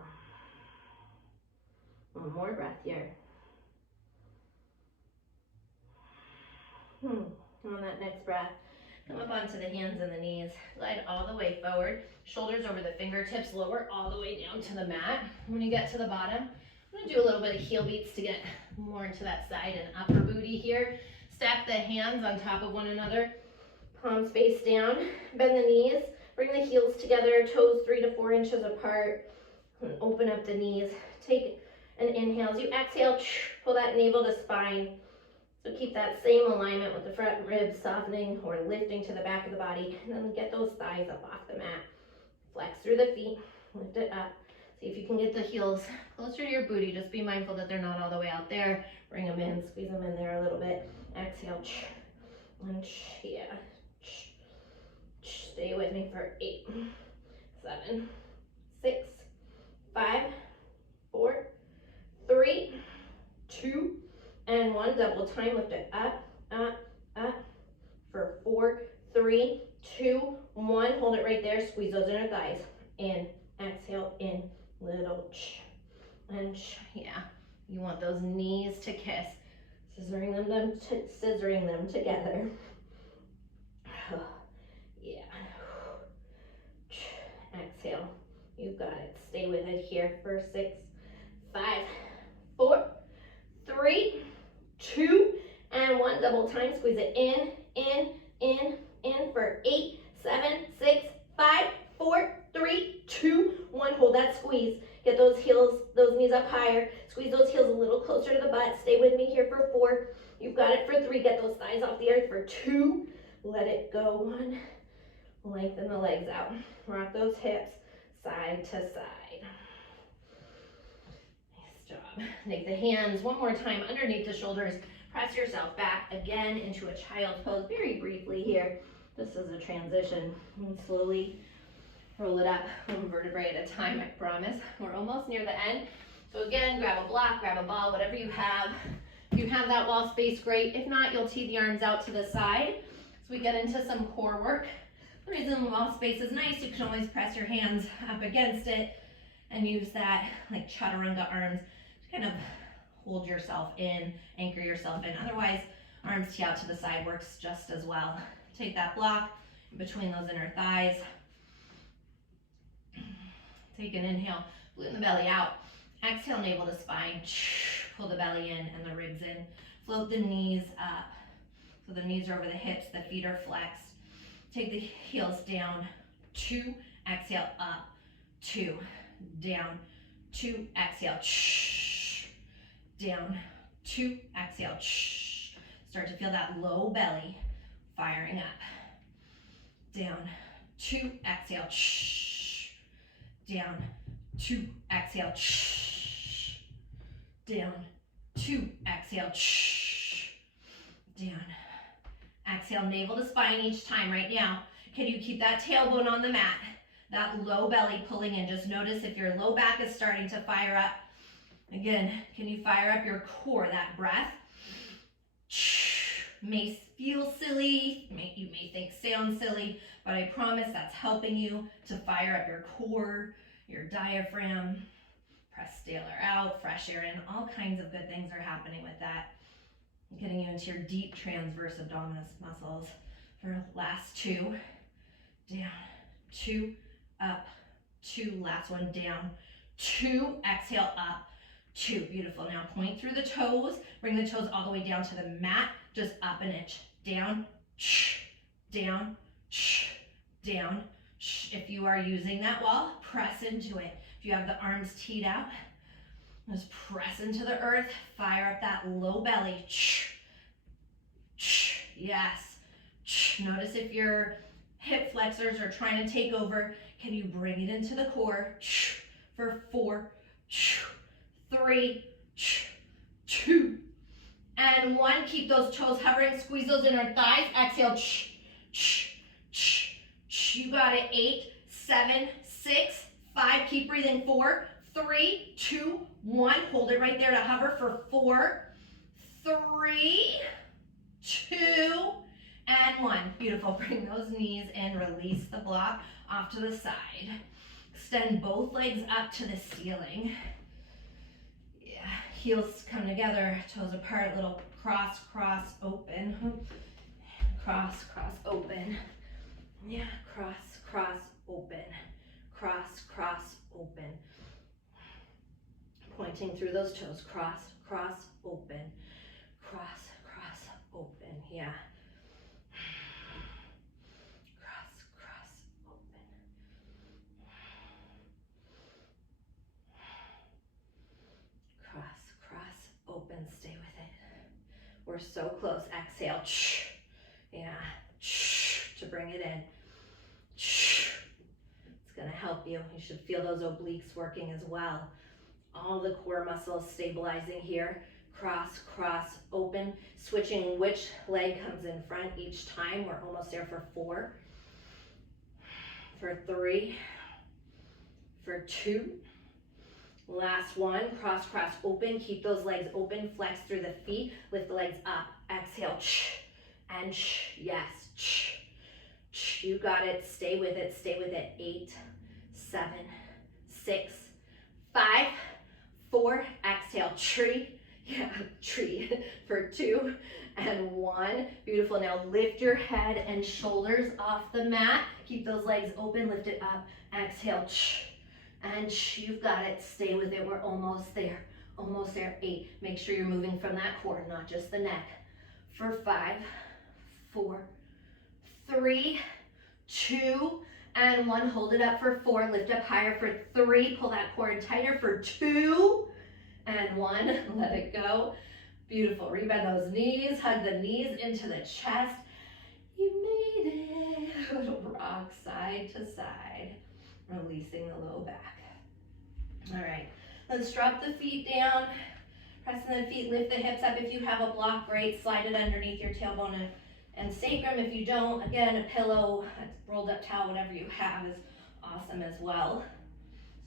1 more breath here. On that next breath, come up onto the hands and the knees. Glide all the way forward. Shoulders over the fingertips. Lower all the way down to the mat. When you get to the bottom, I'm going to do a little bit of heel beats to get more into that side and upper booty here. Stack the hands on top of one another, palms face down, bend the knees, bring the heels together, toes 3 to 4 inches apart, and open up the knees. Take an inhale. As you exhale, pull that navel to spine. So keep that same alignment with the front ribs softening or lifting to the back of the body, and then get those thighs up off the mat. Flex through the feet, lift it up. See if you can get the heels closer to your booty. Just be mindful that they're not all the way out there. Bring them in, squeeze them in there a little bit. Exhale, and yeah. Stay with me for 8, 7, 6, 5, 4, 3, 2, and 1. Double time, lift it up, up, up for 4, 3, 2, 1. Hold it right there. Squeeze those inner thighs. In, exhale, in, little and yeah. You want those knees to kiss, scissoring them together. Yeah. Exhale. You got it. Stay with it here for 6, 5, 4, 3, 2, and 1. Double time. Squeeze it in for 8, 7, 6, 5, 4, 3, 2, 1. Hold that squeeze. Get those heels, those knees up higher. Squeeze those heels a little closer to the butt. Stay with me here for 4. You've got it for 3. Get those thighs off the earth for 2. Let it go. 1. Lengthen the legs out. Rock those hips side to side. Nice job. Take the hands one more time underneath the shoulders. Press yourself back again into a child's pose very briefly here. This is a transition. And slowly roll it up one vertebrae at a time, I promise. We're almost near the end. So again, grab a block, grab a ball, whatever you have. If you have that wall space, great. If not, you'll tee the arms out to the side. So we get into some core work. The reason wall space is nice, you can always press your hands up against it and use that like chaturanga arms to kind of hold yourself in, anchor yourself in. Otherwise, arms tee out to the side works just as well. Take that block in between those inner thighs. Take an inhale, gluten the belly out. Exhale, navel to spine. Pull the belly in and the ribs in. Float the knees up. So the knees are over the hips, the feet are flexed. Take the heels down. 2, exhale, up. 2, down. 2, exhale. Down. 2, exhale. Start to feel that low belly firing up. Down. 2, exhale. Down. 2, exhale. Down. 2, exhale. Down. Exhale, navel to spine each time. Right now, can you keep that tailbone on the mat? That low belly pulling in. Just notice if your low back is starting to fire up. Again, can you fire up your core, that breath? May feel silly, you may think sounds silly, but I promise that's helping you to fire up your core, your diaphragm. Press stailer out, fresh air in. All kinds of good things are happening with that. Getting you into your deep transverse abdominis muscles. For last 2, down, 2, up, 2, last one, down, 2, exhale, up, 2, beautiful. Now point through the toes, bring the toes all the way down to the mat, just up an inch, down, down, down. If you are using that wall, press into it. If you have the arms teed out, just press into the earth, fire up that low belly. Yes. Notice if your hip flexors are trying to take over, can you bring it into the core? For 4, 3, 2, and 1. Keep those toes hovering, squeeze those inner thighs. Exhale. You got it. 8, 7, 6, 5. Keep breathing. 4, 3, 2, 1. Hold it right there to hover for 4, 3, 2, and 1. Beautiful. Bring those knees in. Release the block off to the side. Extend both legs up to the ceiling. Yeah. Heels come together. Toes apart. Little cross, cross, open. Cross, cross, open. Yeah. Cross, cross, open. Cross, cross, open. Pointing through those toes. Cross, cross, open. Cross, cross, open. Yeah. Cross, cross, open. Cross, cross, open. Stay with it. We're so close. Exhale. Yeah. To bring it in. It's going to help you. You should feel those obliques working as well. All the core muscles stabilizing here. Cross, cross, open. Switching which leg comes in front each time. We're almost there for 4. For 3. For 2. Last one. Cross, cross, open. Keep those legs open. Flex through the feet. Lift the legs up. Exhale. And yes. You got it. Stay with it. Stay with it. 8, 7, 6, 5, 4. Exhale. Tree. Yeah, tree. For 2 and 1. Beautiful. Now lift your head and shoulders off the mat. Keep those legs open. Lift it up. Exhale. And you've got it. Stay with it. We're almost there. Almost there. 8. Make sure you're moving from that core, not just the neck. For 5, 4, 3, 2, and 1. Hold it up for 4. Lift up higher for 3. Pull that core in tighter for 2 and 1. Let it go. Beautiful. Rebend those knees. Hug the knees into the chest. You made it. Little rock side to side. Releasing the low back. All right. Let's drop the feet down. Pressing the feet. Lift the hips up. If you have a block, great. Slide it underneath your tailbone and sacrum. If you don't, again, a pillow, a rolled up towel, whatever you have is awesome as well.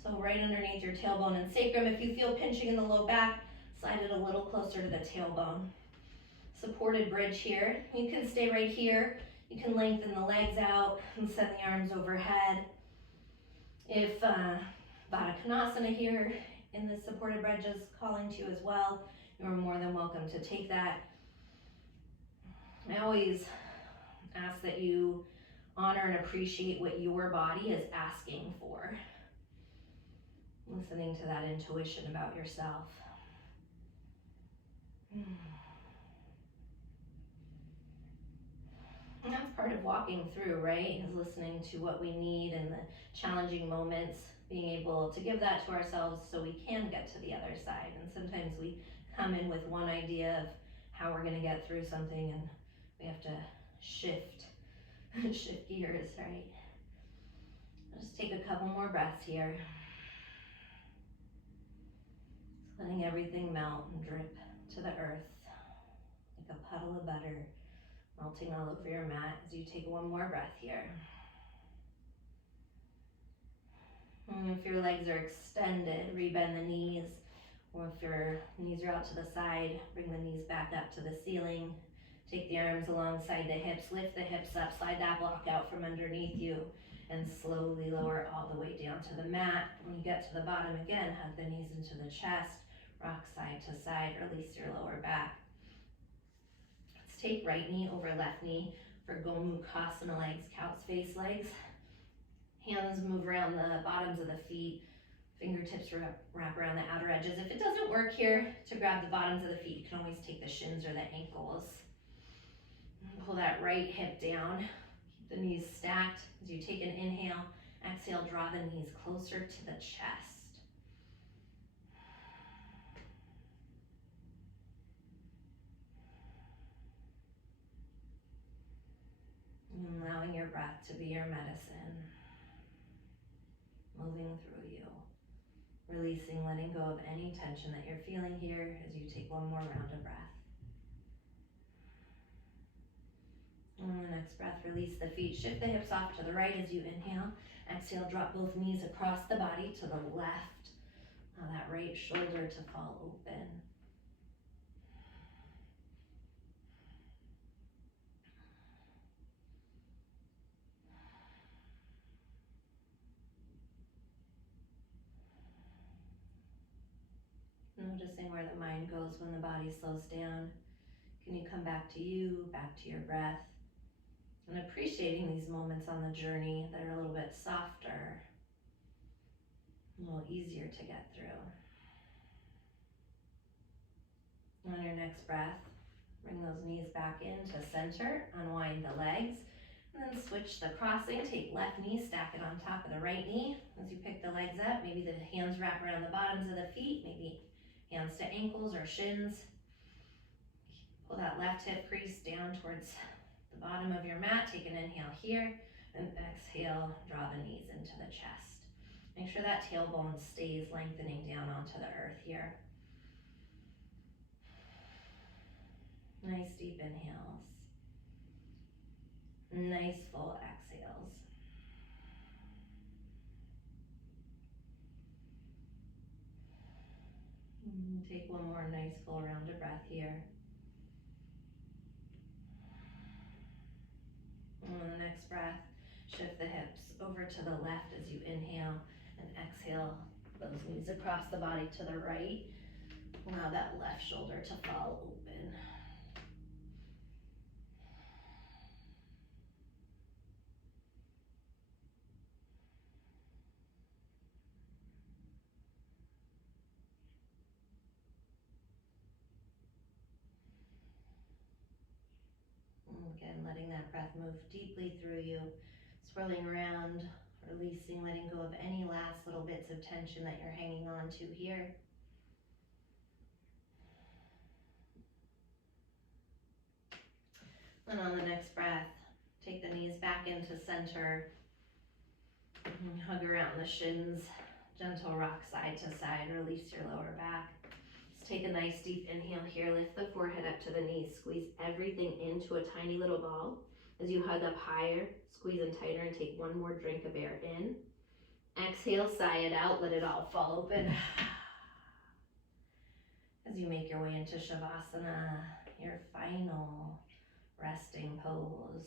So right underneath your tailbone and sacrum. If you feel pinching in the low back, slide it a little closer to the tailbone. Supported bridge here. You can stay right here. You can lengthen the legs out and send the arms overhead. If Baddha Konasana here in the supported bridge is calling to you as well, you're more than welcome to take that. I always ask that you honor and appreciate what your body is asking for. Listening to that intuition about yourself. And that's part of walking through, right? Is listening to what we need in the challenging moments, being able to give that to ourselves so we can get to the other side. And sometimes we come in with one idea of how we're going to get through something, and we have to shift gears, right? Just take a couple more breaths here. Just letting everything melt and drip to the earth like a puddle of butter, melting all over your mat as you take one more breath here. And if your legs are extended, rebend the knees, or if your knees are out to the side, bring the knees back up to the ceiling. Take the arms alongside the hips, lift the hips up, slide that block out from underneath you, and slowly lower all the way down to the mat. When you get to the bottom again, hug the knees into the chest, rock side to side, release your lower back. Let's take right knee over left knee for Gomukhasana legs, cow's face legs. Hands move around the bottoms of the feet, fingertips wrap around the outer edges. If it doesn't work here to grab the bottoms of the feet, you can always take the shins or the ankles. Pull that right hip down, keep the knees stacked. As you take an inhale, exhale, draw the knees closer to the chest. And allowing your breath to be your medicine, moving through you. Releasing, letting go of any tension that you're feeling here as you take one more round of breath. On the next breath, release the feet, shift the hips off to the right as you inhale. Exhale, drop both knees across the body to the left. Allow that right shoulder to fall open. Noticing where the mind goes when the body slows down. Can you come back to you, back to your breath? And appreciating these moments on the journey that are a little bit softer, a little easier to get through. On your next breath, Bring those knees back into center, unwind the legs, and then switch the crossing. Take left knee, stack it on top of the right knee. As you pick the legs up, maybe the hands wrap around the bottoms of the feet, maybe hands to ankles or shins. Pull that left hip crease down towards the bottom of your mat. Take an inhale here, and exhale, draw the knees into the chest. Make sure that tailbone stays lengthening down onto the earth here. Nice deep inhales. Nice full exhales. Take one more nice full round of breath here. And on the next breath, shift the hips over to the left as you inhale, and exhale, those knees across the body to the right. Allow that left shoulder to fall open. And again, letting that breath move deeply through you, swirling around, releasing, letting go of any last little bits of tension that you're hanging on to here. And on the next breath, take the knees back into center. Hug around the shins, gentle rock side to side, release your lower back. Let's take a nice deep inhale here, lift the forehead up to the knees, squeeze everything into a tiny little ball. As you hug up higher, squeeze in tighter and take one more drink of air in. Exhale, sigh it out, let it all fall open. As you make your way into Shavasana, your final resting pose.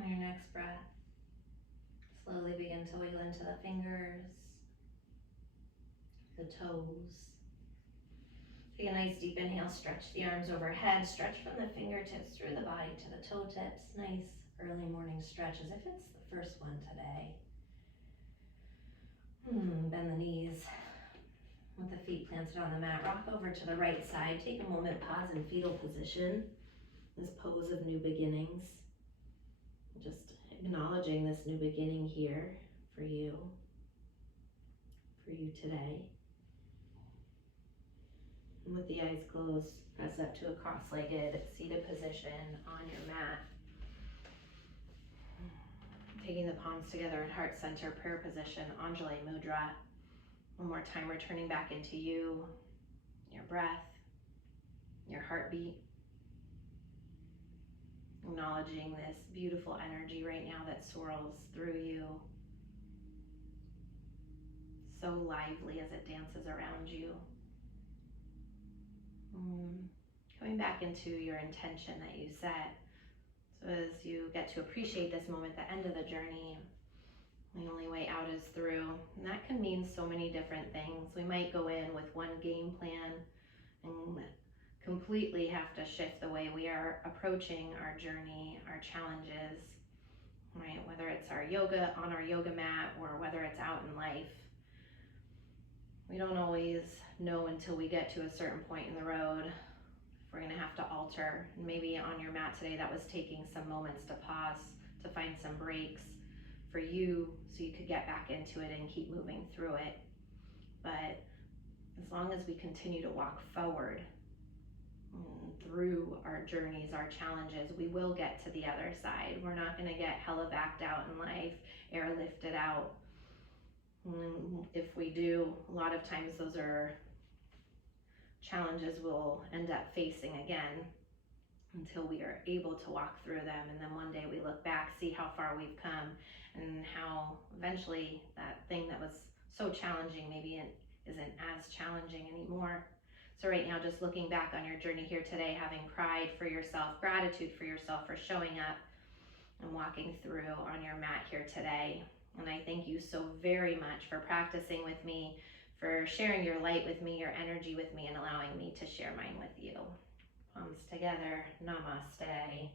On your next breath, slowly begin to wiggle into the fingers, the toes. Take a nice deep inhale, stretch the arms overhead, stretch from the fingertips through the body to the toe tips. Nice early morning stretch as if it's the first one today. Bend the knees with the feet planted on the mat. Rock over to the right side. Take a moment, pause in fetal position. This pose of new beginnings. Just acknowledging this new beginning here for you today. And with the eyes closed, press up to a cross-legged seated position on your mat. Taking the palms together at heart center, prayer position, Anjali Mudra. One more time, returning back into you, your breath, your heartbeat. Acknowledging this beautiful energy right now that swirls through you. So lively as it dances around you. Coming back into your intention that you set. So as you get to appreciate this moment, the end of the journey, the only way out is through. And that can mean so many different things. We might go in with one game plan and completely have to shift the way we are approaching our journey, our challenges, right? Whether it's our yoga on our yoga mat or whether it's out in life. We don't always know until we get to a certain point in the road if we're gonna have to alter. And maybe on your mat today, that was taking some moments to pause, to find some breaks for you so you could get back into it and keep moving through it. But as long as we continue to walk forward, through our journeys, our challenges, we will get to the other side. We're not going to get hella backed out in life, airlifted out. If we do, a lot of times those are challenges we'll end up facing again until we are able to walk through them. And then one day we look back, see how far we've come, and how eventually that thing that was so challenging maybe it isn't as challenging anymore. So right now, just looking back on your journey here today, having pride for yourself, gratitude for yourself for showing up and walking through on your mat here today. And I thank you so very much for practicing with me, for sharing your light with me, your energy with me, and allowing me to share mine with you. Palms together, namaste.